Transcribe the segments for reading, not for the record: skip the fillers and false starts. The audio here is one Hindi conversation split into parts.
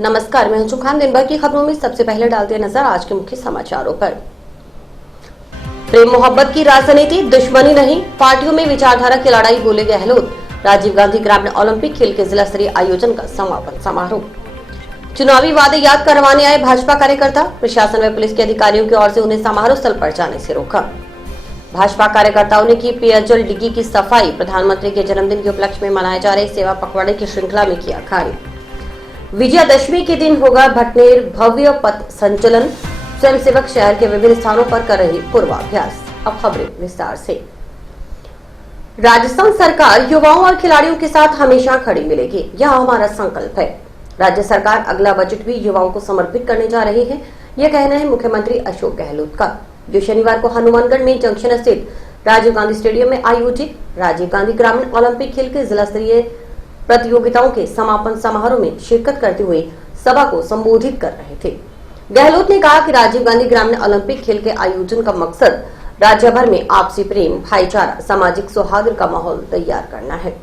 नमस्कार, मैं हूं खान। दिन भर की खबरों में सबसे पहले डालते हैं नजर आज के मुख्य समाचारों पर। प्रेम मोहब्बत की राजनीति दुश्मनी नहीं, पार्टियों में विचारधारा की लड़ाई बोले गहलोत। राजीव गांधी ग्रामीण ओलंपिक खेल के जिला स्तरीय आयोजन का समापन समारोह। चुनावी वादे याद करवाने आए भाजपा कार्यकर्ता, प्रशासन व पुलिस के अधिकारियों की ओर से उन्हें समारोह स्थल पर जाने से रोका। भाजपा कार्यकर्ताओं ने की पेयजल डिग्गी की सफाई। प्रधानमंत्री के जन्मदिन के उपलक्ष्य में मनाए जा रहे सेवा पखवाड़े की श्रृंखला में किया कार्य। विजयादशमी के दिन होगा भटनेर भव्य पथ संचलन। स्वयंसेवक शहर के विभिन्न स्थानों पर कर रही पूर्वाभ्यास। अब खबरें विस्तार से। राजस्थान सरकार युवाओं और खिलाड़ियों के साथ हमेशा खड़ी मिलेगी, यह हमारा संकल्प है। राज्य सरकार अगला बजट भी युवाओं को समर्पित करने जा रही है, यह कहना है मुख्यमंत्री अशोक गहलोत का, जो शनिवार को हनुमानगढ़ में जंक्शन स्थित राजीव गांधी स्टेडियम में आयोजित राजीव गांधी ग्रामीण ओलंपिक खेल के जिला स्तरीय प्रतियोगिताओं के समापन समारोह में शिरकत करते हुए सभा को संबोधित कर रहे थे। गहलोत ने कहा कि राजीव गांधी ग्रामीण ओलंपिक खेल के आयोजन का मकसद राज्य भर में आपसी प्रेम, भाईचारा, सामाजिक सौहार्द का माहौल तैयार करना है।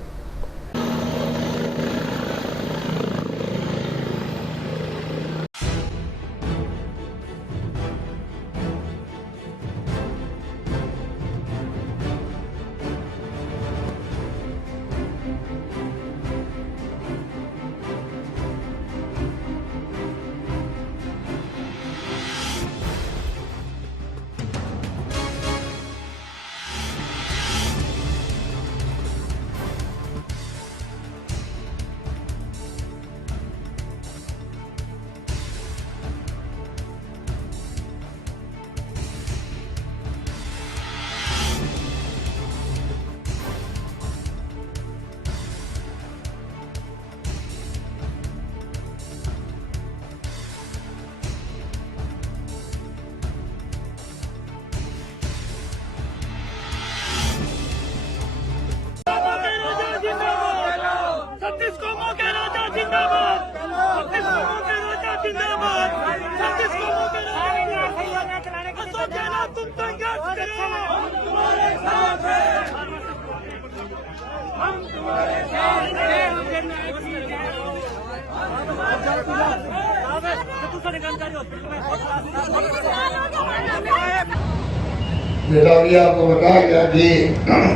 जैसा आपको बताया गया कि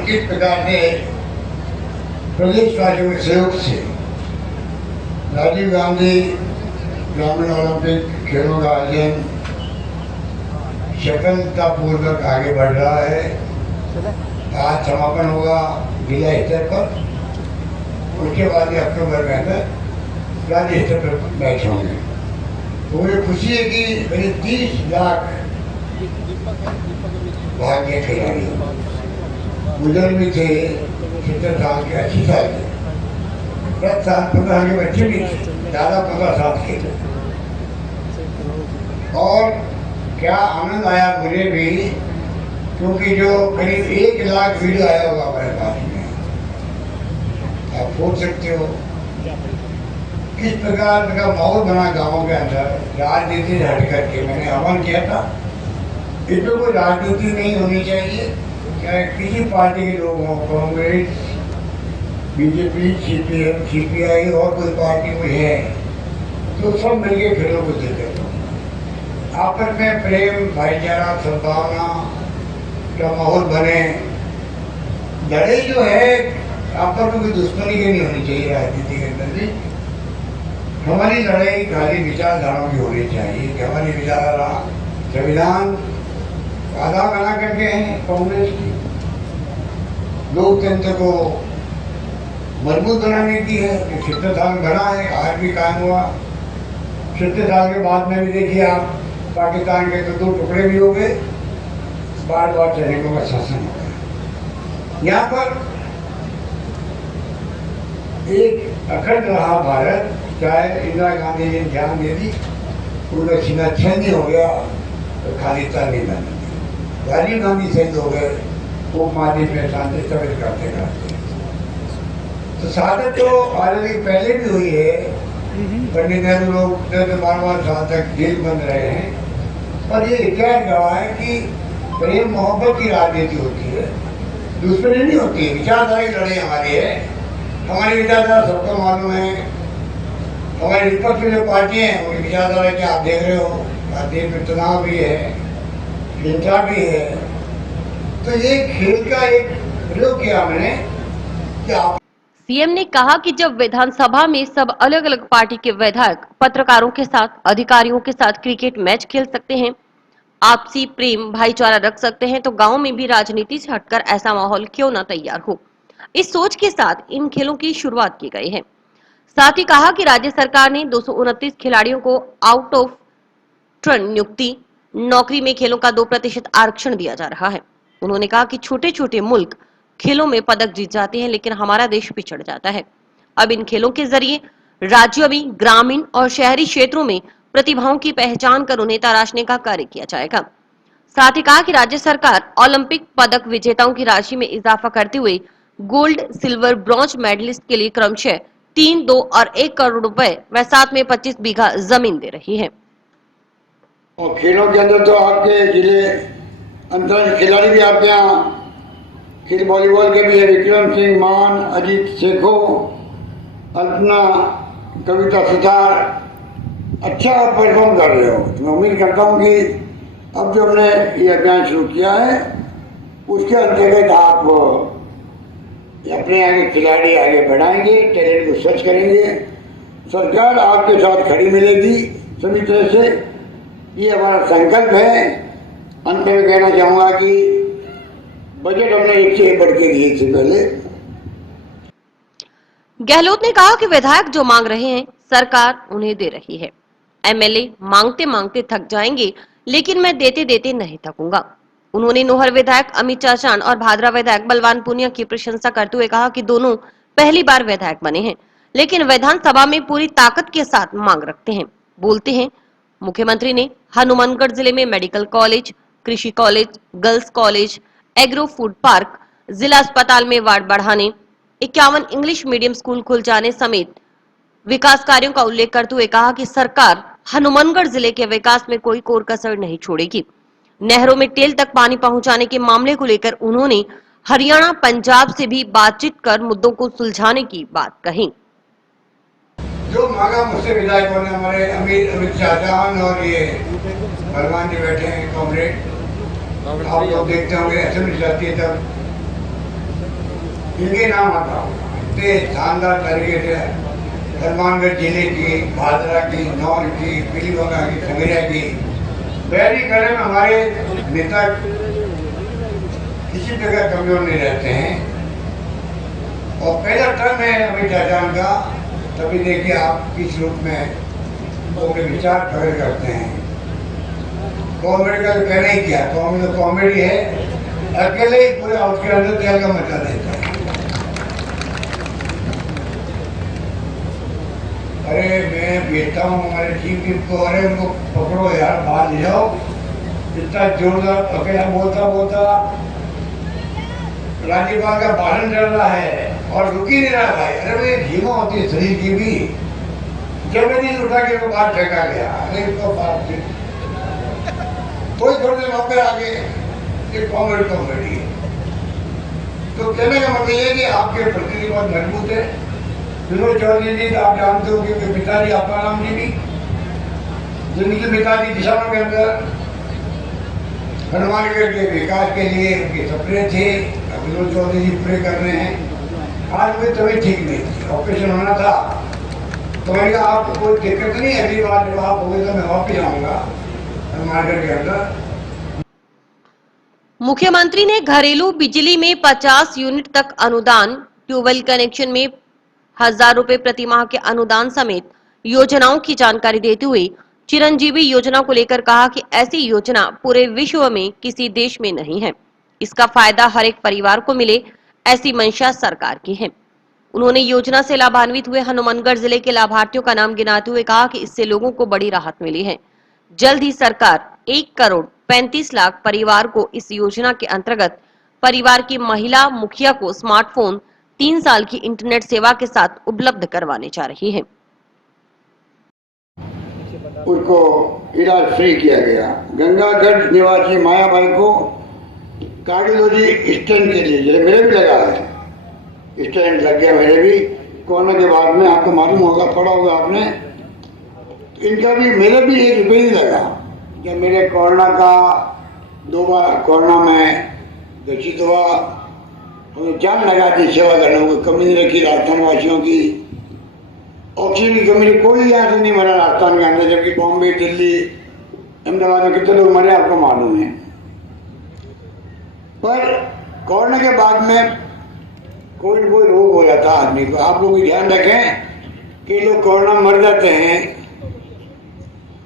किस प्रकार से प्रदेशवासियों के सहयोग से राजीव गांधी ग्रामीण ओलंपिक खेलों का आयोजन सफलतापूर्वक आगे बढ़ रहा है। आज समापन होगा जिला स्तर पर, उसके बाद अक्टूबर में राज्य स्तर पर मैच होंगे। तो मुझे खुशी है कि करीब 30 लाख भारतीय खिलाड़ी बुजुर्ग भी थे, 70 साल के, 80 साल के, 10 साल 15 साल के बच्चे भी थे, ज़्यादा 15 साल के। और क्या आनंद आया मुझे भी, क्योंकि जो करीब 1 लाख वीडियो आया होगा हमारे पास में। आप सोच सकते हो किस प्रकार का माहौल बना गाँव के अंदर, राजनीति से हट करके। मैंने आह्वान किया था, इसमें कोई राजनीति नहीं होनी चाहिए, चाहे किसी पार्टी के लोग हों, कांग्रेस, बीजेपी, सीपीएम, सीपीआई और कोई पार्टी कोई है, तो सब मिलके खेलों को देते हैं। आपस में प्रेम, भाईचारा, सद्भावना का माहौल बने। लड़ाई जो है आपस में कोई दुश्मनी की नहीं होनी चाहिए राजनीति के अंदर भी। हमारी लड़ाई खाली विचारधाराओं की होनी चाहिए कि हमारी विचारधारा संविधान आधा बना करके हैं कांग्रेस की, लोकतंत्र को मजबूत बनाने की है। 70 साल बना है, आज भी कायम हुआ। 70 साल के बाद में भी देखिए आप, पाकिस्तान के तो 2 टुकड़े भी हो गए, बार बार सैनिकों का शासन हो गया। यहाँ पर एक अखंड रहा भारत, चाहे इंदिरा गांधी ने ध्यान दे दी, उनका सीना छंदी हो गया तो खालिस्तान नहीं बना। राजीव गांधी शहीद हो गए, वो माजी में शांति स्थगित करते करते। तो शहादत तो आज़ादी पहले भी हुई है। पंडित नेहरू लोग 12 साल तक जेल बंद रहे हैं, पर ये इतिहास गवाह है कि प्रेम मोहब्बत की राजनीति होती है, दुश्मनी नहीं होती है। विचारधारा की लड़ाई हमारी है। हमारी विचारधारा सबको मालूम है। हमारे विपक्ष में जो पार्टी हैं उनकी विचारधारा की आप देख रहे हो, देश में तनाव भी है, हिंसा भी है। तो ये खेल का एक प्रयोग किया मैंने कि आप सीएम ने कहा कि जब विधानसभा में सब अलग अलग पार्टी के विधायक पत्रकारों के साथ, अधिकारियों के साथ क्रिकेट मैच खेल सकते हैं, आपसी प्रेम भाईचारा रख सकते हैं, तो गांव में भी राजनीति से हटकर ऐसा माहौल क्यों न तैयार हो। इस सोच के साथ इन खेलों की शुरुआत की गई है। साथ ही कहा कि राज्य सरकार ने 229 खिलाड़ियों को आउट ऑफ टर्न नियुक्ति, नौकरी में खेलों का 2% आरक्षण दिया जा रहा है। उन्होंने कहा कि छोटे छोटे मुल्क खेलों में पदक जीत जाते हैं, लेकिन हमारा देश पिछड़ जाता है। अब इन खेलों के जरिए राज्यों में ग्रामीण और शहरी क्षेत्रों में प्रतिभाओं की पहचान कर उन्हें तराशने का कार्य किया जाएगा। साथ ही कहा कि राज्य सरकार ओलंपिक पदक विजेताओं की राशि में इजाफा करते हुए गोल्ड, सिल्वर, ब्रॉन्ज मेडलिस्ट के लिए क्रमशः 3, 2 और 1 करोड़ रुपए व साथ में 25 बीघा जमीन दे रही है। और खेलों के अंदर तो आपके जिले अंतरराष्ट्रीय खिलाड़ी भी आपके यहाँ खेल वॉलीबॉल के भी है, विक्रम सिंह मान, अजीत शेखो, अल्पना, कविता सितार, अच्छा परफॉर्म कर रहे हो। तो मैं उम्मीद करता हूँ कि अब जो हमने ये अभियान शुरू किया है उसके अंतर्गत आप अपने यहाँ के खिलाड़ी आगे बढ़ाएंगे, टैलेंट को सर्च करेंगे। सरकार आपके साथ खड़ी मिलेगी सभी तरह से, ये हमारा संकल्प है। अंत में कहना चाहूंगा कि बजट हमने एक से बढ़ के दिए इससे पहले। गहलोत ने कहा कि विधायक जो मांग रहे हैं सरकार उन्हें दे रही है। एमएलए मांगते मांगते थक जाएंगे, लेकिन मैं देते देते नहीं थकूंगा। उन्होंने नोहर विधायक अमित चाचान और भादरा विधायक बलवान पुनिया की प्रशंसा करते हुए कहा कि दोनों पहली बार विधायक बने हैं, लेकिन विधानसभा में पूरी ताकत के साथ मांग रखते हैं, बोलते हैं। मुख्यमंत्री ने हनुमानगढ़ जिले में मेडिकल कॉलेज, कृषि college, girls college, agro food park, जिला अस्पताल में वार्ड बढ़ाने, 51 इंग्लिश मीडियम स्कूल खुल जाने समेत विकास कार्यों का उल्लेख करते हुए कहा कि सरकार हनुमानगढ़ जिले के विकास में कोई कोर कसर नहीं छोड़ेगी। नहरों में टेल तक पानी पहुंचाने के मामले को लेकर उन्होंने हरियाणा, पंजाब से भी बातचीत कर मुद्दों को सुलझाने की बात कही। जो मांगा मुझसे विधायकों ने, हमारे अमित शाहजहां और ये बलवान जी बैठे हैं कॉमरेड, आप लोग देखते होंगे असेंबली जाती है तब इनके नाम आता इतने शानदार तरीके से हनुमानगढ़ जिले की, भादरा की, नौर की, पीलीभंगा की, खगड़िया की बयानी करने में हमारे नेता किसी जगह कमजोर नहीं रहते हैं। और पहला टर्म है अमित शाहजहां का, तभी देखिए आप किस रूप में वो विचार प्रकट करते हैं। कॉमेडी का तो कहना ही क्या, कॉमेडी है, अकेले ही पूरे हाउस के अंदर तेल का मचा देता है। अरे मैं भेजता हूँ हमारे चीफ को, अरे उनको पकड़ो यार, बाहर ले जाओ। इतना जोरदार अकेला बोलता राज्यपाल का भाषण चल रहा है और रुक ही नहीं रहा भाई। अरे भाई धीमा होती है शरीर की भी, जमीनी उठा के तो बाहर फेंका गया। अरे इसको बात कोई थोड़ी देर वापस आ गए, ये कॉमेडी है। तो कहने का मतलब ये कि आपके प्रतिनिधि बहुत मजबूत है। विनोद चौधरी जी आप जानते हो कि पिताजी आत्माराम जी भी, जिनके पिताजी दिशाओं के अंदर हनुमानगढ़ के विकास के लिए उनके सपने थे, विनोद चौधरी जी पूरे कर रहे हैं। आज मुझे तबीयत ठीक नहीं थी, ऑपरेशन होना था, तो मैंने कहा आपको कोई दिक्कत नहीं, अगली बार जब आप होंगे तो मैं वापस आऊंगा हनुमानगढ़ के अंदर। मुख्यमंत्री ने घरेलू बिजली में 50 यूनिट तक अनुदान, ट्यूबवेल कनेक्शन में 1000 रुपए प्रति माह के अनुदान समेत योजनाओं की जानकारी देते हुए चिरंजीवी योजना को लेकर कहा कि ऐसी योजना पूरे विश्व में किसी देश में नहीं है। इसका फायदा हर एक परिवार को मिले, ऐसी मंशा सरकार की है। उन्होंने योजना से लाभान्वित हुए हनुमानगढ़ जिले के लाभार्थियों का नाम गिनाते हुए कहा कि इससे लोगों को बड़ी राहत मिली है। जल्द ही सरकार 1 करोड़ 35 लाख परिवार को इस योजना के अंतर्गत परिवार की महिला मुखिया को स्मार्टफोन, 3 साल की इंटरनेट सेवा के साथ उपलब्ध करवाने जा रही है। उनको इलाज फ्री किया गया। गंगागढ़ निवासी मायाबाई को कार्डियोलॉजी स्टेंट के लिए, जैसे मेरे भी लगा है, स्टेंट लग गया मेरे भी कोरोना के बाद में। आपको मालूम होगा, पढ़ा होगा आपने, इनका भी, मेरा भी 1 रुपये नहीं लगा। जब मेरे कोरोना का 2 बार कोरोना में ग्रसित हुआ, हमने जान लगा दी सेवा करने को, कमी नहीं रखी राजस्थान वासियों की। ऑक्सीजन की कमी कोई यहाँ से नहीं मरा राजस्थान के अंदर, जबकि बॉम्बे, दिल्ली, अहमदाबाद में कितने लोग मरे आपको मालूम है। पर कोरोना के बाद में कोई न कोई रोग हो जाता है आदमी को। आप लोग ध्यान रखें कि लोग कोरोना मर जाते हैं,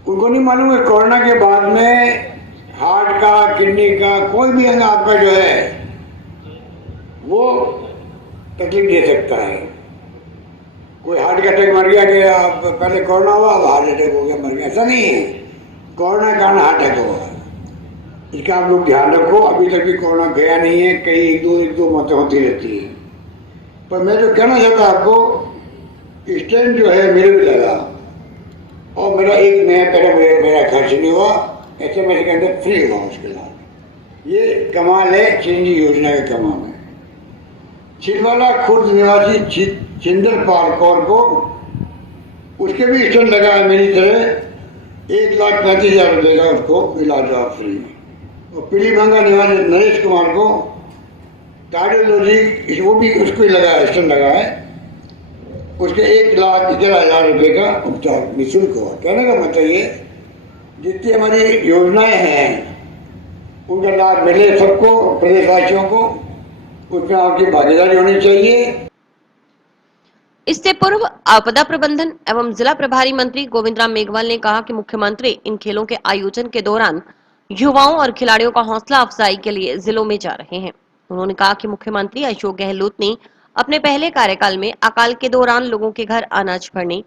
उनको नहीं मालूम है कोरोना के बाद में हार्ट का, किडनी का, कोई भी अंग आपका जो है वो तकलीफ दे सकता है। कोई हार्ट का अटैक मर गया कि आप पहले कोरोना हुआ, अब हार्ट अटैक हो गया, मर गया, ऐसा नहीं है। कोरोना के कारण हार्ट अटैक हुआ, इसका आप लोग ध्यान रखो। अभी तक भी कोरोना गया नहीं है, कई एक दो मौतें होती रहती है। पर मैं जो कहना चाहता आपको, स्टेंट जो है मेरे भी लगा, और मेरा एक नया पैसा मेरा खर्च नहीं हुआ, SMS के अंदर फ्री हुआ उसके साथ। ये कमाल है चिरंजी योजना के कमाल है। छिंदवाड़ा खुर्द निवासी चिंदर पाल कौर को उसके भी स्टेंट लगा है मेरी तरह। 1,35,000 रुपये का उसको इलाज हुआ फ्री। और पीलीभंगा निवासी नरेश कुमार को कार्डियोलॉजी, वो भी उसको ही लगा है, स्टेंट लगा है, उसके 1,11,000 रुपये का उपचार निःशुल्क हुआ। कहने का मतलब ये, जितनी हमारी योजनाएं हैं उनका लाभ मिले सबको, प्रदेशवासियों को, उसमें आपकी भागीदारी होनी चाहिए। इससे पूर्व आपदा प्रबंधन एवं जिला प्रभारी मंत्री गोविंदराम मेघवाल ने कहा कि मुख्यमंत्री इन खेलों के आयोजन के दौरान युवाओं और खिलाड़ियों का हौसला अफजाई के लिए जिलों में जा रहे हैं। उन्होंने कहा कि मुख्यमंत्री अशोक गहलोत ने अपने पहले कार्यकाल में अकाल के दौरान लोगों के घर अनाज भरने,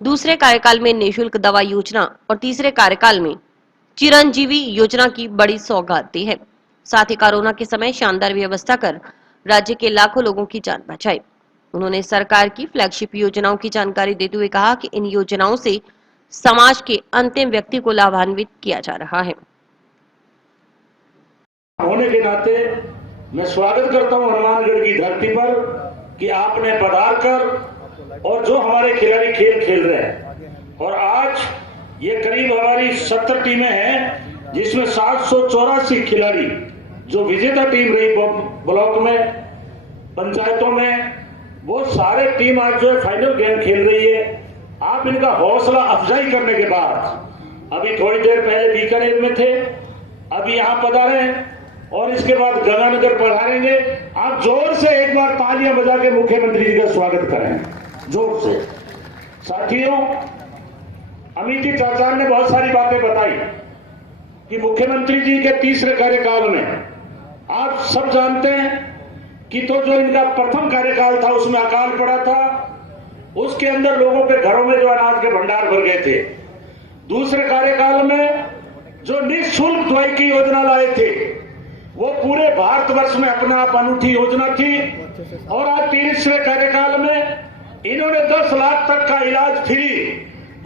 दूसरे कार्यकाल में निःशुल्क दवा योजना और तीसरे कार्यकाल में चिरंजीवी योजना की बड़ी सौगात दी है। साथ ही कोरोना के समय शानदार व्यवस्था कर राज्य के लाखों लोगों की जान बचाई। उन्होंने सरकार की फ्लैगशिप योजनाओं की जानकारी देते हुए कहा कि इन योजनाओं से समाज के अंतिम व्यक्ति को लाभान्वित किया जा रहा है। होने के नाते मैं स्वागत करता हूं हनुमानगढ़ की धरती पर कि आपने पधार कर और जो हमारे खिलाड़ी खेल खेल रहे हैं। और आज ये करीब हमारी 70 टीमें हैं, जिसमें 784 खिलाड़ी जो विजेता टीम रही ब्लॉक में, पंचायतों में, वो सारे टीम आज जो है फाइनल गेम खेल रही है। आप इनका हौसला अफजाई करने के बाद अभी थोड़ी देर पहले बीकानेर में थे, अभी यहाँ पधारे हैं और इसके बाद गंगानगर पधारेंगे। आप जोर से एक बार तालियां बजा के मुख्यमंत्री जी का स्वागत करें, जोर से। साथियों, अमित चाचा ने बहुत सारी बातें बताई कि मुख्यमंत्री जी के तीसरे कार्यकाल में आप सब जानते हैं कि तो जो इनका प्रथम कार्यकाल था उसमें अकाल पड़ा था, उसके अंदर लोगों के घरों में जो अनाज के भंडार भर गए थे। दूसरे कार्यकाल में जो निःशुल्क दवाई की योजना लाए थे, वो पूरे भारतवर्ष में अपने आप अनूठी योजना थी। और आज तीसरे कार्यकाल में इन्होंने 10 लाख तक का इलाज फ्री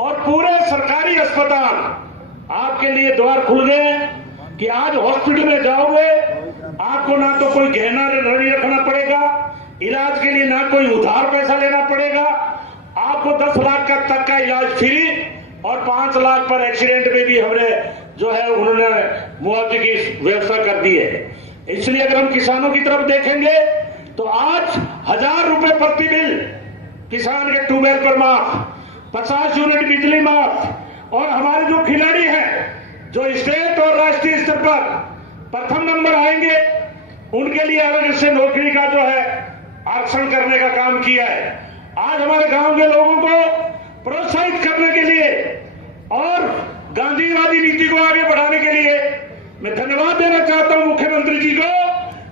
और पूरे सरकारी अस्पताल आपके लिए द्वार खुल गए कि आज हॉस्पिटल में जाओगे, आपको ना तो कोई गहना ऋणी रखना पड़ेगा, इलाज के लिए ना कोई उधार पैसा लेना पड़ेगा, आपको 10 लाख तक का इलाज फ्री और 5 लाख पर एक्सीडेंट में भी हमने जो है उन्होंने मुआवजे की व्यवस्था कर दी है। इसलिए अगर हम किसानों की तरफ देखेंगे तो आज 1000 रुपए प्रति बिल किसान के ट्यूबवेल पर माफ, 50 यूनिट बिजली माफ। और हमारे जो खिलाड़ी हैं जो स्टेट और राष्ट्रीय स्तर पर प्रथम नंबर आएंगे, उनके लिए अलग से नौकरी का जो है आरक्षण करने का काम किया है। आज हमारे गांव के लोगों को प्रोत्साहित करने के लिए और गांधीवादी नीति को आगे बढ़ाने के लिए मैं धन्यवाद देना चाहता हूं मुख्यमंत्री जी को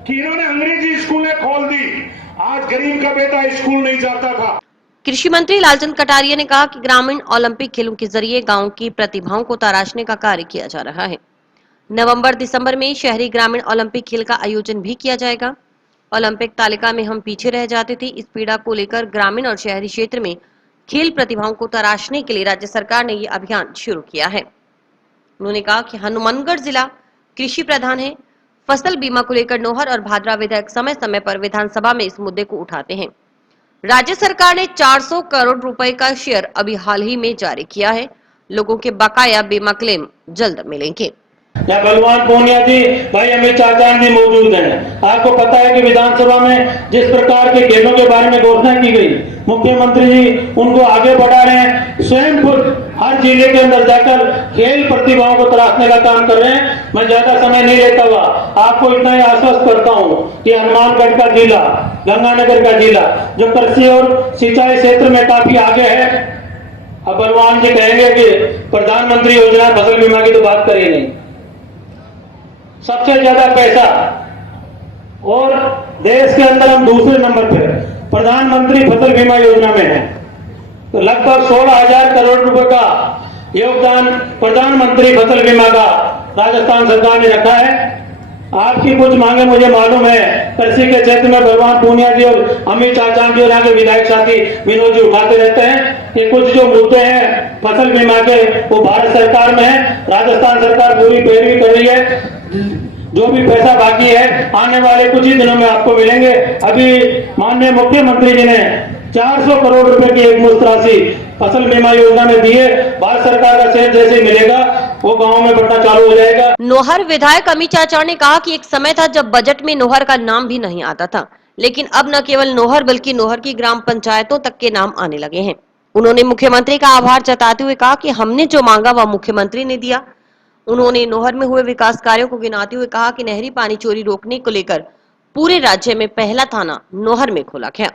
कि इन्होंने अंग्रेजी स्कूलें खोल दी। आज गरीब का बेटा स्कूल नहीं जाता था। कृषि मंत्री लालचंद कटारिया ने कहा कि ग्रामीण ओलंपिक खेलों के जरिए गांव की प्रतिभाओं को तराशने का कार्य किया जा रहा है। नवंबर-दिसंबर में शहरी ग्रामीण ओलंपिक खेल का आयोजन भी किया जाएगा। ओलंपिक तालिका में हम पीछे रह जाते थे, इस पीड़ा को लेकर ग्रामीण और शहरी क्षेत्र में खेल प्रतिभाओं को तराशने के लिए राज्य सरकार ने ये अभियान शुरू किया है। उन्होंने कहा कि हनुमानगढ़ जिला कृषि प्रधान है। फसल बीमा को लेकर नोहर और भादरा विधायक समय समय पर विधानसभा में इस मुद्दे को उठाते हैं। राज्य सरकार ने 400 करोड़ रुपए का शेयर अभी हाल ही में जारी किया है। लोगों के बकाया बीमा क्लेम जल्द मिलेंगे। या बलवान पूनिया जी, भाई अमित चाचान जी मौजूद हैं। आपको पता है कि विधानसभा में जिस प्रकार के खेलों के बारे में घोषणा की गई, मुख्यमंत्री जी उनको आगे बढ़ा रहे हैं। स्वयं हर जिले के अंदर जाकर खेल प्रतिभाओं को तलाशने का काम कर रहे हैं। मैं ज्यादा समय नहीं लेता हुआ आपको इतना ही आश्वस्त करता हूं कि हनुमानगढ़ का जिला, गंगानगर का जिला जो कृषि और सिंचाई क्षेत्र में काफी आगे है। अब बलवान जी कहेंगे कि प्रधानमंत्री योजना फसल बीमा की तो बात करिए नहीं, सबसे ज्यादा पैसा और देश के अंदर हम दूसरे नंबर पर प्रधानमंत्री फसल बीमा योजना में है। तो लगभग 16,000 करोड़ रुपए का योगदान प्रधानमंत्री फसल बीमा का राजस्थान सरकार ने रखा है। आपकी कुछ मांगे मुझे मालूम है, कृषि के क्षेत्र में भगवान पूनिया जी और अमित चाचा जी और यहाँ के विधायक साथी विनोद जी उठाते रहते हैं कि कुछ जो मुद्दे हैं फसल बीमा के वो भारत सरकार में है। राजस्थान सरकार पूरी पैरवी कर रही है। जो भी पैसा बाकी है आने वाले कुछ ही दिनों में आपको मिलेंगे। अभी माननीय मुख्यमंत्री जी ने 400 करोड़ रुपए की एक मुश्त राशि फसल बीमा योजना में दी है। भारत सरकार का शेयर जैसे मिलेगा वो गाँव में बढ़ना चालू हो जाएगा। नोहर विधायक अमित चाचा ने कहा कि एक समय था जब बजट में नोहर का नाम भी नहीं आता था, लेकिन अब न केवल नोहर बल्कि नोहर की ग्राम पंचायतों तक के नाम आने लगे हैं। उन्होंने मुख्यमंत्री का आभार जताते हुए कहा कि हमने जो मांगा वह मुख्यमंत्री ने दिया। उन्होंने नोहर में हुए विकास कार्यों को गिनाते हुए कहा कि नहरी पानी चोरी रोकने को लेकर पूरे राज्य में पहला थाना नोहर में खोला गया।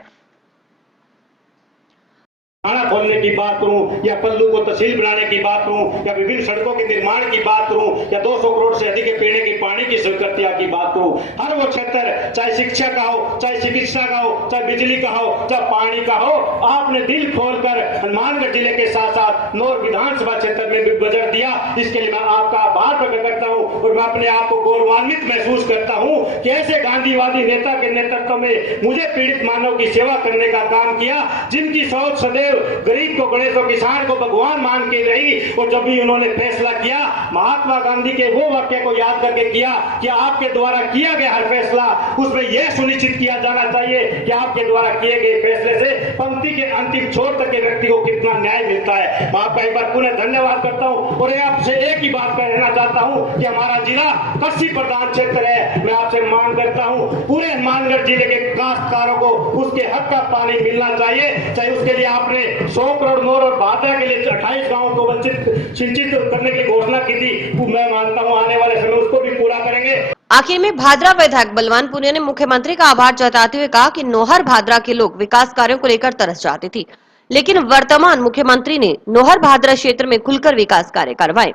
थाना खोलने की बात करूं या पल्लू को तहसील बनाने की बात करूं या विभिन्न सड़कों के निर्माण की बात करूं या 200 करोड़ से अधिक के पीने की पानी की स्वीकृतियां की बात करूं, हर वो क्षेत्र चाहे शिक्षा का हो, चाहे चिकित्सा का हो, चाहे बिजली का हो, चाहे पानी का हो, आपने दिल खोलकर हनुमानगढ़ जिले के साथ साथ नोहर विधानसभा क्षेत्र में भी बजट दिया। इसके लिए मैं आपका आभार प्रकट करता हूं और मैं अपने आप को गौरवान्वित महसूस करता हूं कि ऐसे गांधीवादी नेता के नेतृत्व में मुझे पीड़ित मानव की सेवा करने का काम किया, जिनकी सोच सदैव गरीब को गणेश और किसान को भगवान मान के रही। और जब भी उन्होंने फैसला किया महात्मा गांधी के वो वाक्य को याद करके किया कि आपके द्वारा किया गया हर फैसला उसमें यह सुनिश्चित किया जाना चाहिए कि आपके द्वारा किए गए फैसले से पंक्ति के अंतिम छोर तक के व्यक्ति को कितना न्याय मिलता है। मैं आपका एक बार पुनः धन्यवाद करता हूं और आपसे एक ही बात कहना चाहता हूं कि हमारा जिला कृषि प्रधान क्षेत्र है। मैं आपसे मांग करता हूं पूरे हनुमानगढ़ जिले के काश्तकारों को उसके हक का पानी मिलना चाहिए, चाहे उसके लिए आपने 100 करोड़ नोहर और भादरा के लिए 28 गांवों को सिंचित करने की घोषणा की थी। मैं मानता हूं आने वाले समय उसको भी पूरा करेंगे। आखिर में भादरा विधायक बलवान पूनिया ने मुख्यमंत्री का आभार जताते हुए कहा कि नोहर भादरा के लोग विकास कार्यों को लेकर तरस जाते थे, लेकिन वर्तमान मुख्यमंत्री ने नोहर भादरा क्षेत्र में खुलकर विकास कार्य करवाए।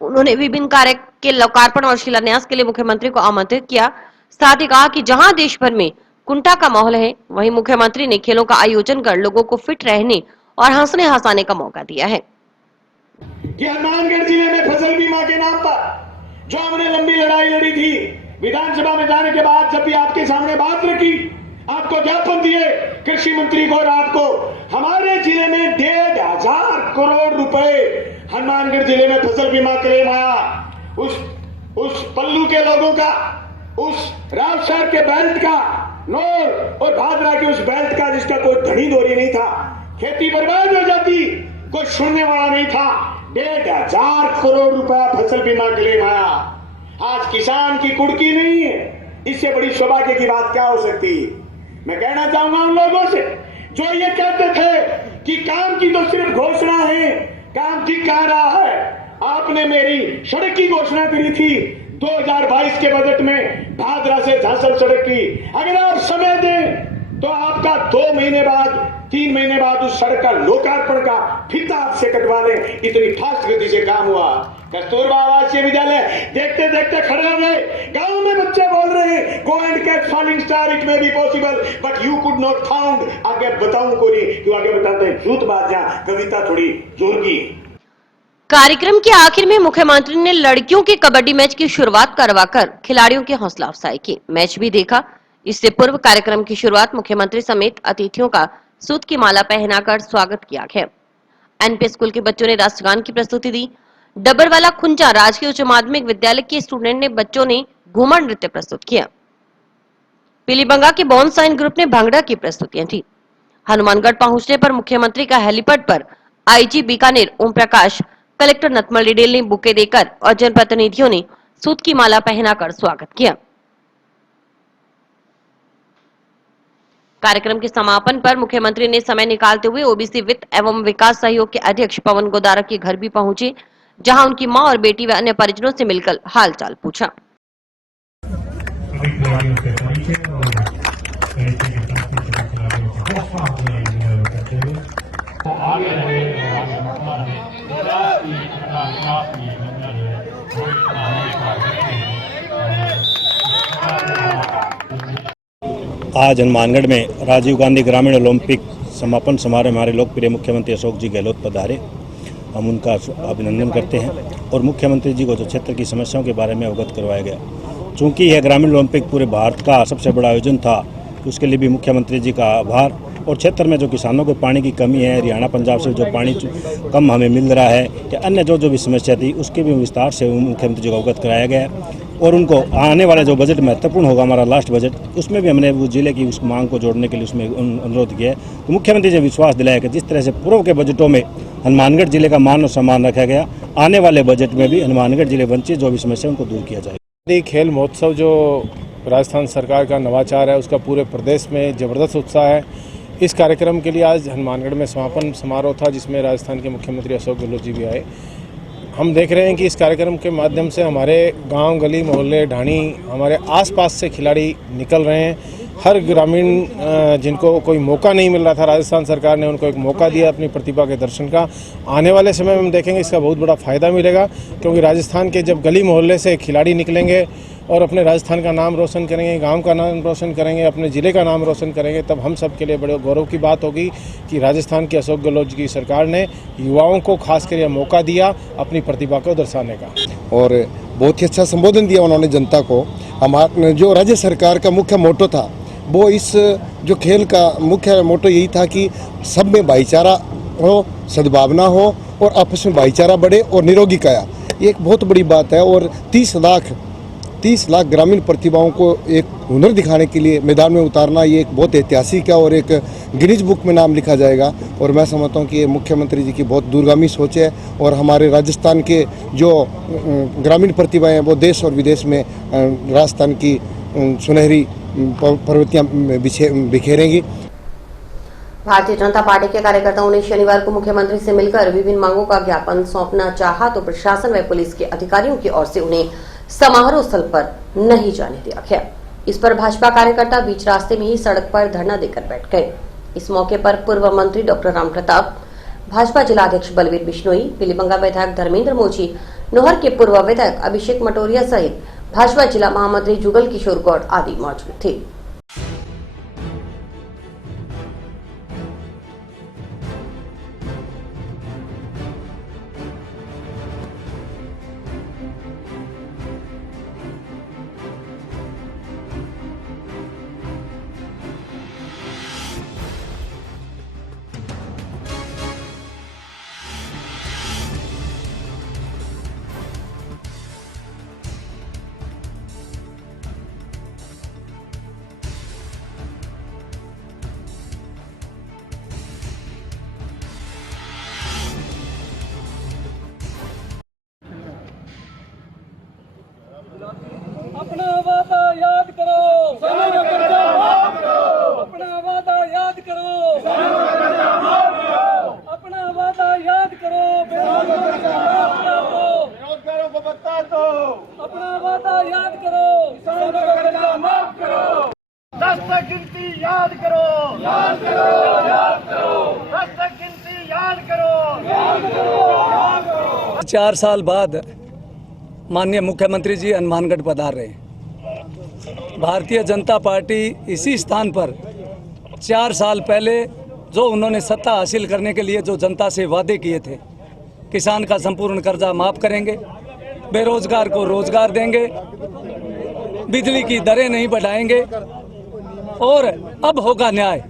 उन्होंने विभिन्न कार्य के लोकार्पण और शिलान्यास के लिए मुख्यमंत्री को आमंत्रित किया। साथ ही कहा कि जहां देश भर में कुंठा का माहौल है, वहीं मुख्यमंत्री ने खेलों का आयोजन कर लोगों को फिट रहने और हंसने हंसाने का मौका दिया है। कि हनुमानगढ़ जिले में फसल बीमा के नाम पर जो हमने लंबी लड़ाई लड़ी थी, विधानसभा में जाने के बाद जब भी आपके सामने बात रखी, आपको ज्ञापन दिए कृषि मंत्री को, रात को हमारे जिले में 1,500 करोड़ रुपए हनुमानगढ़ जिले में फसल बीमा क्लेम आया। उस पल्लू के लोगों का, उस रावसार के बेल्ट का, नोहर और भादरा के उस बेल्ट का जिसका कोई धनी दोरी नहीं था, खेती बर्बाद हो जाती, कोई सुनने वाला नहीं था। 1,500 करोड़ रुपया फसल बीमा क्लेम आया। आज किसान की कुड़की नहीं है, इससे बड़ी सौभाग्य की बात क्या हो सकती है। मैं कहना चाहूंगा उन लोगों से जो ये कहते थे कि काम की तो सिर्फ घोषणा है, काम दिख कहां रहा है। आपने मेरी सड़क की घोषणा करी थी 2022 के बजट में, भादरा से झांसल सड़क की। अगर आप समय दें तो आपका 2 महीने बाद, 3 महीने बाद उस सड़क का लोकार्पण का फीता आपसे कटवा लें, इतनी फास्ट गति से काम हुआ। कस्तूरबा आवासीय विद्यालय देखते देखते खड़े हो गए। गांव में बच्चे बोल रहे हैं go and catch falling star, it may be possible but you could not found. आगे बताऊं को नहीं, क्यों आगे बताते हैं झूठ बात, कविता थोड़ी जोर की। कार्यक्रम के आखिर में मुख्यमंत्री ने लड़कियों के कबड्डी मैच की शुरुआत करवाकर खिलाड़ियों की हौसला अफजाई की। मैच भी देखा। इससे पूर्व कार्यक्रम की शुरुआत मुख्यमंत्री समेत अतिथियों का सूत की माला पहनाकर स्वागत किया गया। एनपी स्कूल के बच्चों ने राष्ट्रगान की प्रस्तुति दी। डबरवाला खुंचा राजकीय उच्च माध्यमिक विद्यालय के स्टूडेंट ने बच्चों ने घूमर नृत्य प्रस्तुत किया। पीलीबंगा के बॉन्साइन ग्रुप ने भांगड़ा की प्रस्तुतियां दी। हनुमानगढ़ पहुंचने पर मुख्यमंत्री का हेलीपैड पर आईजी बीकानेर ओम प्रकाश कलेक्टर नतमल डिडेल ने बुके देकर और जनप्रतिनिधियों ने सूत की माला पहनाकर स्वागत किया। कार्यक्रम के समापन पर मुख्यमंत्री ने समय निकालते हुए ओबीसी वित्त एवं विकास सहयोग के अध्यक्ष पवन गोदारा के घर भी पहुंचे, जहां उनकी मां और बेटी व अन्य परिजनों से मिलकर हालचाल पूछा। आज हनुमानगढ़ में राजीव गांधी ग्रामीण ओलंपिक समापन समारोह में हमारे लोकप्रिय मुख्यमंत्री अशोक जी गहलोत पधारे। हम उनका अभिनंदन करते हैं और मुख्यमंत्री जी को जो क्षेत्र की समस्याओं के बारे में अवगत करवाया गया। चूँकि यह ग्रामीण ओलंपिक पूरे भारत का सबसे बड़ा आयोजन था, तो उसके लिए भी मुख्यमंत्री जी का आभार। और क्षेत्र में जो किसानों को पानी की कमी है, हरियाणा पंजाब से जो पानी कम हमें मिल रहा है, या अन्य जो भी समस्या थी, उसके भी विस्तार से मुख्यमंत्री जी को अवगत कराया गया। और उनको आने वाला जो बजट महत्वपूर्ण होगा, हमारा लास्ट बजट, उसमें भी हमने वो जिले की उस मांग को जोड़ने के लिए उसमें अनुरोध किया है। तो मुख्यमंत्री जी ने विश्वास दिलाया कि जिस तरह से पूर्व के बजटों में हनुमानगढ़ जिले का मान और सम्मान रखा गया, आने वाले बजट में भी हनुमानगढ़ जिले वंचित जो भी समस्या उनको दूर किया जाएगा। खेल महोत्सव जो राजस्थान सरकार का नवाचार है, उसका पूरे प्रदेश में ज़बरदस्त उत्साह है। इस कार्यक्रम के लिए आज हनुमानगढ़ में समापन समारोह था, जिसमें राजस्थान के मुख्यमंत्री अशोक गहलोत जी भी आए। हम देख रहे हैं कि इस कार्यक्रम के माध्यम से हमारे गांव, गली, मोहल्ले, ढाणी, हमारे आसपास से खिलाड़ी निकल रहे हैं। हर ग्रामीण जिनको कोई मौका नहीं मिल रहा था, राजस्थान सरकार ने उनको एक मौका दिया अपनी प्रतिभा के दर्शन का। आने वाले समय में हम देखेंगे इसका बहुत बड़ा फ़ायदा मिलेगा, क्योंकि राजस्थान के जब गली मोहल्ले से खिलाड़ी निकलेंगे और अपने राजस्थान का नाम रोशन करेंगे, गांव का नाम रोशन करेंगे, अपने ज़िले का नाम रोशन करेंगे, तब हम सब के लिए बड़े गौरव की बात होगी कि राजस्थान की अशोक गहलोत जी की सरकार ने युवाओं को खासकर यह मौका दिया अपनी प्रतिभा को दर्शाने का। और बहुत ही अच्छा संबोधन दिया उन्होंने जनता को। हमारे जो राज्य सरकार का मुख्य मोटो था, वो इस जो खेल का मुख्य मोटो यही था कि सब में भाईचारा हो, सद्भावना हो और आपस में भाईचारा बढ़े और निरोगी काया। ये एक बहुत बड़ी बात है। और 30 लाख ग्रामीण प्रतिभाओं को एक हुनर दिखाने के लिए मैदान में उतारना, ये एक बहुत ऐतिहासिक है और एक गिनीज बुक में नाम लिखा जाएगा। और मैं समझता हूँ कि ये मुख्यमंत्री जी की बहुत दूरगामी सोच है और हमारे राजस्थान के जो ग्रामीण प्रतिभाएं हैं, वो देश और विदेश में राजस्थान की सुनहरी प्रवृत्तियाँ बिखेरेंगी। भारतीय जनता पार्टी के कार्यकर्ताओं ने शनिवार को मुख्यमंत्री से मिलकर विभिन्न मांगों का ज्ञापन सौंपना चाहा, तो प्रशासन व पुलिस के अधिकारियों की ओर से उन्हें समारोह स्थल पर नहीं जाने दिया गया। इस पर भाजपा कार्यकर्ता बीच रास्ते में ही सड़क पर धरना देकर बैठ गए। इस मौके पर पूर्व मंत्री डॉक्टर राम प्रताप, भाजपा जिलाध्यक्ष बलवीर बिश्नोई, पीलीबंगा विधायक धर्मेंद्र मोची, नोहर के पूर्व विधायक अभिषेक मटोरिया सहित भाजपा जिला महामंत्री जुगल किशोर गौड़ आदि मौजूद थे। अपना वादा याद करो, अपना वादा याद करो, अपना वादा याद करो, बेरोजगारों को बता दो, अपना वादा याद करो, किसानों का कर्जा माफ करो, 10 तक गिनती याद करो, 10 तक गिनती याद करो। 4 साल बाद माननीय मुख्यमंत्री जी हनुमानगढ़ पधार रहे हैं। भारतीय जनता पार्टी इसी स्थान पर 4 साल पहले जो उन्होंने सत्ता हासिल करने के लिए जो जनता से वादे किए थे, किसान का संपूर्ण कर्जा माफ करेंगे, बेरोजगार को रोजगार देंगे, बिजली की दरें नहीं बढ़ाएंगे और अब होगा न्याय,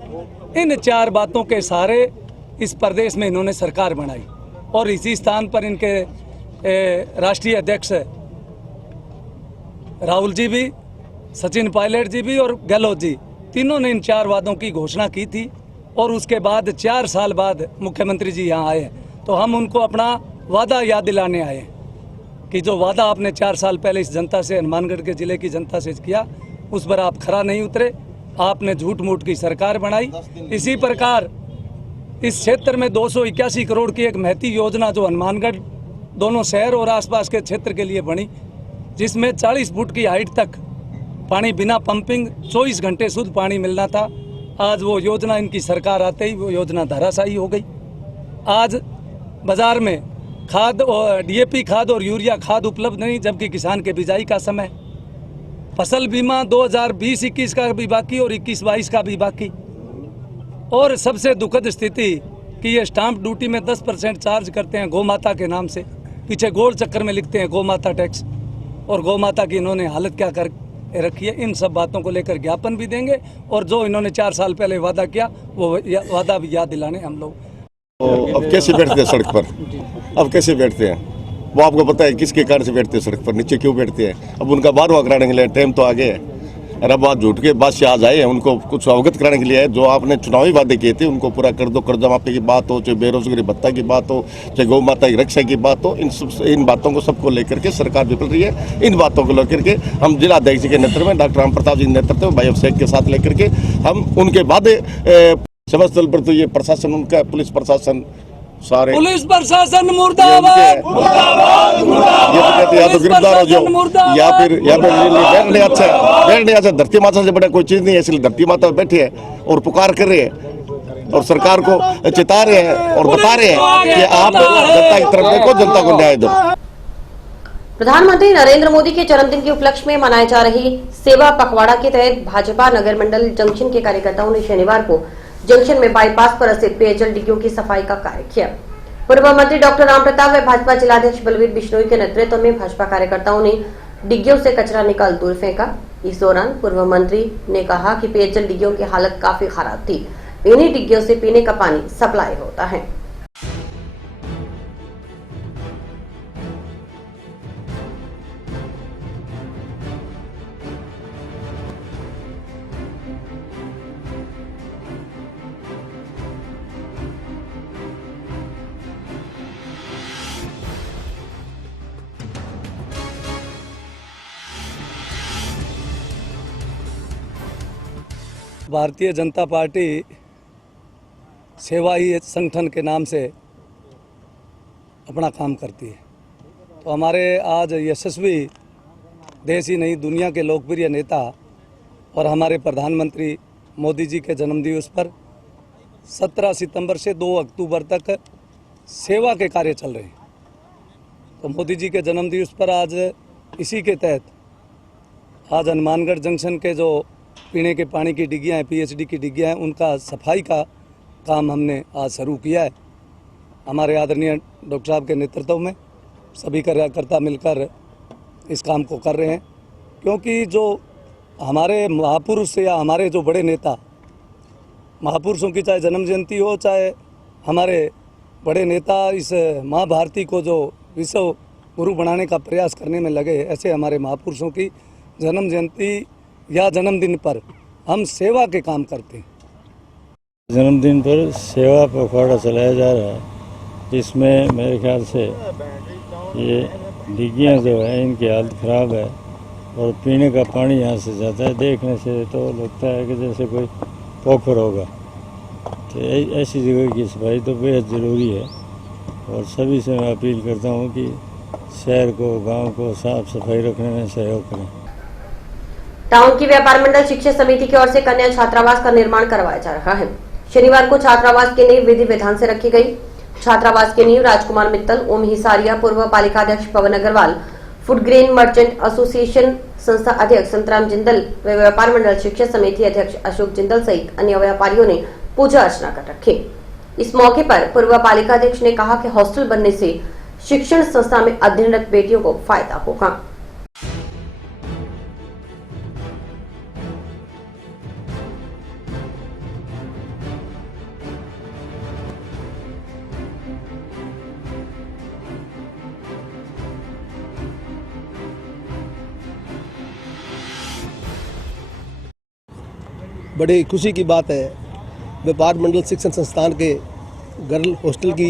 इन 4 बातों के सहारे इस प्रदेश में इन्होंने सरकार बनाई। और इसी स्थान पर इनके राष्ट्रीय अध्यक्ष राहुल जी भी, सचिन पायलट जी भी और गहलोत जी, तीनों ने इन 4 वादों की घोषणा की थी। और उसके बाद 4 साल बाद मुख्यमंत्री जी यहाँ आए, तो हम उनको अपना वादा याद दिलाने आए हैं कि जो वादा आपने 4 साल पहले इस जनता से, हनुमानगढ़ के ज़िले की जनता से किया, उस पर आप खरा नहीं उतरे। आपने झूठ मूठ की सरकार बनाई। इसी प्रकार इस क्षेत्र में 281 करोड़ की एक महती योजना जो हनुमानगढ़ दोनों शहर और आसपास के क्षेत्र के लिए बनी, जिसमें 40 फुट की हाइट तक पानी बिना पंपिंग 24 घंटे शुद्ध पानी मिलना था। आज वो योजना, इनकी सरकार आते ही वो योजना धराशायी हो गई। आज बाजार में खाद और डीएपी खाद और यूरिया खाद उपलब्ध नहीं, जबकि किसान के बिजाई का समय। फसल बीमा 2020-21 का भी बाकी और 21-22 का भी बाकी। और सबसे दुखद स्थिति कि ये स्टाम्प ड्यूटी में 10% चार्ज करते हैं गौ माता के नाम से, पीछे गोल चक्कर में लिखते हैं गौ माता टैक्स, और गौ माता की इन्होंने हालत क्या कर रखी है। इन सब बातों को लेकर ज्ञापन भी देंगे और जो इन्होंने 4 साल पहले वादा किया वो वादा भी याद दिलाने हम लोग। तो अब कैसे बैठते हैं सड़क पर? अब कैसे बैठते हैं वो आपको पता है, किसके कारण से बैठते हैं सड़क पर, नीचे क्यों बैठते हैं? अब उनका 12वां कराने के लिए टाइम तो आगे है। अरे बात झूठ के बाद से आज आए हैं, उनको कुछ अवगत कराने के लिए है। जो आपने चुनावी वादे किए थे उनको पूरा कर दो। कर्जा माफी की बात हो, चाहे बेरोजगारी भत्ता की बात हो, चाहे गौ माता की रक्षा की बात हो, इन बातों को सबको लेकर के सरकार विफल रही है। इन बातों को लेकर के हम जिला अध्यक्ष जी के नेतृत्व में, डॉक्टर राम प्रताप जी के नेतृत्व में, भाई अभिषेक के साथ लेकर के हम उनके वादे सभा स्थल पर, तो ये प्रशासन उनका, पुलिस प्रशासन सारे, पुलिस प्रशासन मुर्दाबाद, ये तो कहते या तो गिरफ्तार हो जाओ या फिर बैठने अच्छा। धरती माता से बड़ा कोई चीज नहीं है, इसलिए धरती माता बैठे हैं और पुकार कर रहे हैं और सरकार को चिता रहे हैं और बता रहे हैं कि आप जनता की तरफ देखो, जनता को न्याय दो। प्रधानमंत्री नरेंद्र मोदी के जन्मदिन के उपलक्ष्य में मनाई जा रही सेवा पखवाड़ा के तहत भाजपा नगर मंडल जंक्शन के कार्यकर्ताओं ने शनिवार को जंक्शन में बाईपास पर स्थित पेयजल डिग्गियों की सफाई का कार्य किया। पूर्व मंत्री डॉक्टर राम प्रताप व भाजपा जिलाध्यक्ष बलवीर बिश्नोई के नेतृत्व में भाजपा कार्यकर्ताओं ने डिग्गियों से कचरा निकाल दूर फेंका। इस दौरान पूर्व मंत्री ने कहा कि पेयजल डिग्गियों की हालत काफी खराब थी। इन्हीं डिग्गियों से पीने का पानी सप्लाई होता है। भारतीय जनता पार्टी सेवा ही संगठन के नाम से अपना काम करती है। तो हमारे आज यशस्वी, देश ही नहीं दुनिया के लोकप्रिय नेता और हमारे प्रधानमंत्री मोदी जी के जन्मदिवस पर 17 सितंबर से 2 अक्टूबर तक सेवा के कार्य चल रहे हैं। तो मोदी जी के जन्मदिवस पर आज इसी के तहत आज हनुमानगढ़ जंक्शन के जो पीने के पानी की डिग्गियाँ हैं, पीएचडी की डिग्गियाँ हैं, उनका सफाई का काम हमने आज शुरू किया है। हमारे आदरणीय डॉक्टर साहब के नेतृत्व में सभी कार्यकर्ता मिलकर इस काम को कर रहे हैं, क्योंकि जो हमारे महापुरुष या हमारे जो बड़े नेता, महापुरुषों की चाहे जन्म जयंती हो, चाहे हमारे बड़े नेता इस माँ भारती को जो विश्व गुरु बनाने का प्रयास करने में लगे, ऐसे हमारे महापुरुषों की जन्म जयंती या जन्मदिन पर हम सेवा के काम करते हैं। जन्मदिन पर सेवा पखवाड़ा चलाया जा रहा है, जिसमें मेरे ख्याल से ये डिग्गियाँ जो है इनकी हालत ख़राब है और पीने का पानी यहाँ से जाता है। देखने से तो लगता है कि जैसे कोई पोखर होगा। तो ऐसी जगह की सफाई तो बेहद ज़रूरी है और सभी से मैं अपील करता हूँ कि शहर को, गांव को साफ सफाई रखने में सहयोग करें। टाउन की व्यापार मंडल शिक्षा समिति की ओर से कन्या छात्रावास का निर्माण करवाया जा रहा है। शनिवार को छात्रावास की नींव विधि विधान से रखी गई। छात्रावास की नींव राजकुमार मित्तल, ओम हिसारिया, पूर्व पालिकाध्यक्ष Pawan Agrawal, food grain merchant association संस्था अध्यक्ष संतराम जिंदल व व्यापार मंडल शिक्षा समिति अध्यक्ष अशोक जिंदल सहित अन्य व्यापारियों ने पूजा अर्चना कर रखी। इस मौके पर पूर्व पालिकाध्यक्ष ने कहा कि हॉस्टल बनने से शिक्षण संस्था में अध्ययनरत बेटियों को फायदा होगा। बड़ी खुशी की बात है, व्यापार मंडल शिक्षण संस्थान के गर्ल हॉस्टल की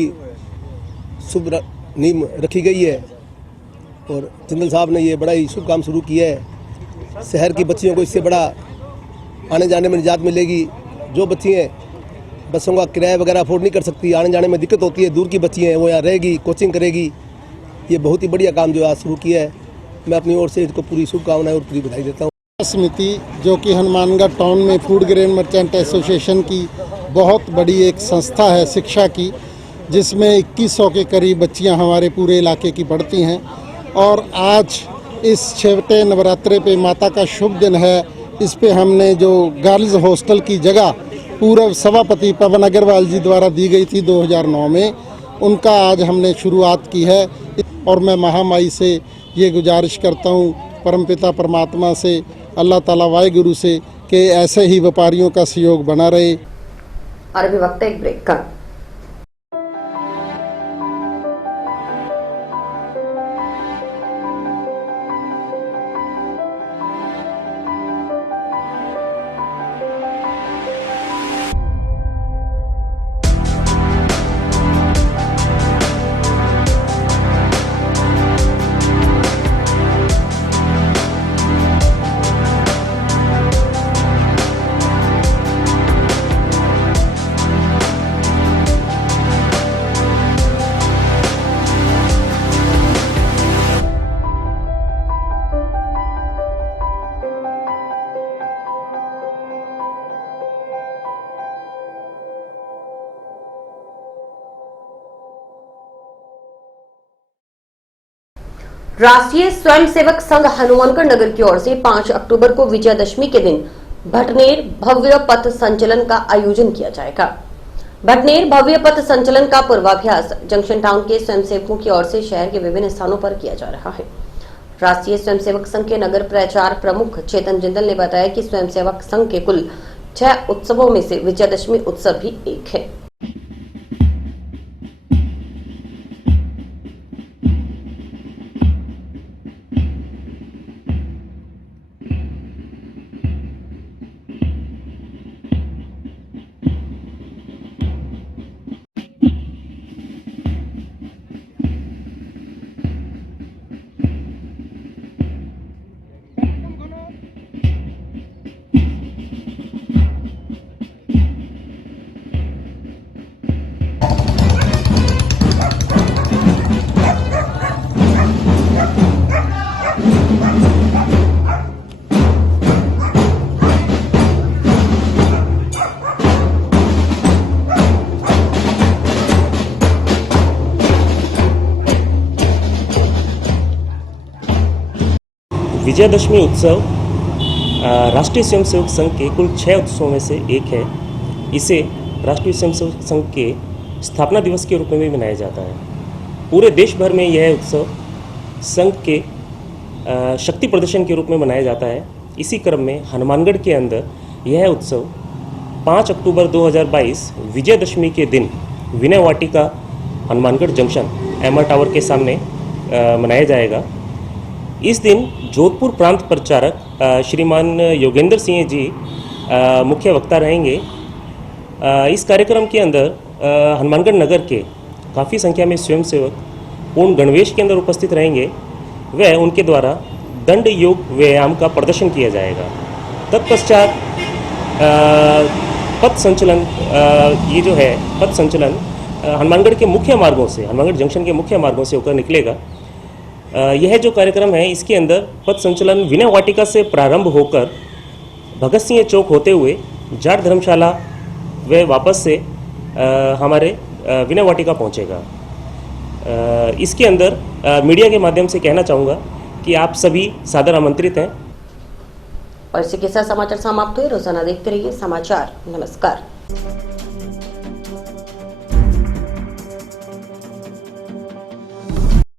शुभ नींव रखी गई है और जिंदल साहब ने ये बड़ा ही शुभ काम शुरू किया है। शहर की बच्चियों को इससे बड़ा आने जाने में निजात मिलेगी। जो बच्चियाँ बसों का किराया वगैरह अफोर्ड नहीं कर सकती, आने जाने में दिक्कत होती है, दूर की बच्चियाँ हैं, वो यहाँ रहेगी, कोचिंग करेगी। ये बहुत ही बढ़िया काम जो आज शुरू किया है। मैं अपनी ओर से इसको पूरी शुभकामनाएं और पूरी बधाई देता हूँ। समिति जो कि हनुमानगढ़ टाउन में फूड ग्रेन मर्चेंट एसोसिएशन की बहुत बड़ी एक संस्था है शिक्षा की, जिसमें 2100 के करीब बच्चियां हमारे पूरे इलाके की पढ़ती हैं। और आज इस छेवटे नवरात्रे पे माता का शुभ दिन है। इस पे हमने जो गर्ल्स हॉस्टल की जगह पूर्व सभापति पवन अग्रवाल जी द्वारा दी गई थी 2009 में, उनका आज हमने शुरुआत की है। और मैं महामाई से ये गुजारिश करता हूँ, परमपिता परमात्मा से, अल्लाह ताला वाहिगुरु से, कि ऐसे ही व्यापारियों का सहयोग बना रहे। और अभी वक्त है एक ब्रेक का। राष्ट्रीय स्वयंसेवक संघ हनुमानगढ़ नगर की ओर से 5 अक्टूबर को विजयादशमी के दिन भटनेर भव्य पथ संचलन का आयोजन किया जाएगा। भटनेर भव्य पथ संचलन का पूर्वाभ्यास जंक्शन टाउन के स्वयंसेवकों की ओर से शहर के विभिन्न स्थानों पर किया जा रहा है। राष्ट्रीय स्वयंसेवक संघ के नगर प्रचार प्रमुख चेतन जिंदल ने बताया कि स्वयंसेवक संघ के कुल 6 उत्सवों में से विजयादशमी उत्सव भी एक है। विजयादशमी उत्सव राष्ट्रीय स्वयंसेवक संघ के कुल 6 उत्सवों में से एक है। इसे राष्ट्रीय स्वयंसेवक संघ के स्थापना दिवस के रूप में भी मनाया जाता है। पूरे देश भर में यह उत्सव संघ के शक्ति प्रदर्शन के रूप में मनाया जाता है। इसी क्रम में हनुमानगढ़ के अंदर यह उत्सव 5 अक्टूबर 2022 विजयादशमी के दिन विनय वाटिका हनुमानगढ़ जंक्शन एमआर टावर के सामने मनाया जाएगा। इस दिन जोधपुर प्रांत प्रचारक श्रीमान योगेंद्र सिंह जी मुख्य वक्ता रहेंगे। इस कार्यक्रम के अंदर हनुमानगढ़ नगर के काफ़ी संख्या में स्वयंसेवक पूर्ण गणवेश के अंदर उपस्थित रहेंगे व उनके द्वारा दंड योग व्यायाम का प्रदर्शन किया जाएगा। तत्पश्चात पथ संचलन ये जो है पथ संचलन हनुमानगढ़ के मुख्य मार्गों से, हनुमानगढ़ जंक्शन के मुख्य मार्गों से होकर निकलेगा। यह जो कार्यक्रम है इसके अंदर पथ संचलन विनय वाटिका से प्रारंभ होकर भगत सिंह चौक होते हुए जाट धर्मशाला व वापस से हमारे विनय वाटिका पहुंचेगा। इसके अंदर मीडिया के माध्यम से कहना चाहूँगा कि आप सभी सादर आमंत्रित हैं। और इसी के साथ समाचार समाप्त हुए। रोजाना देखते रहिए समाचार। नमस्कार।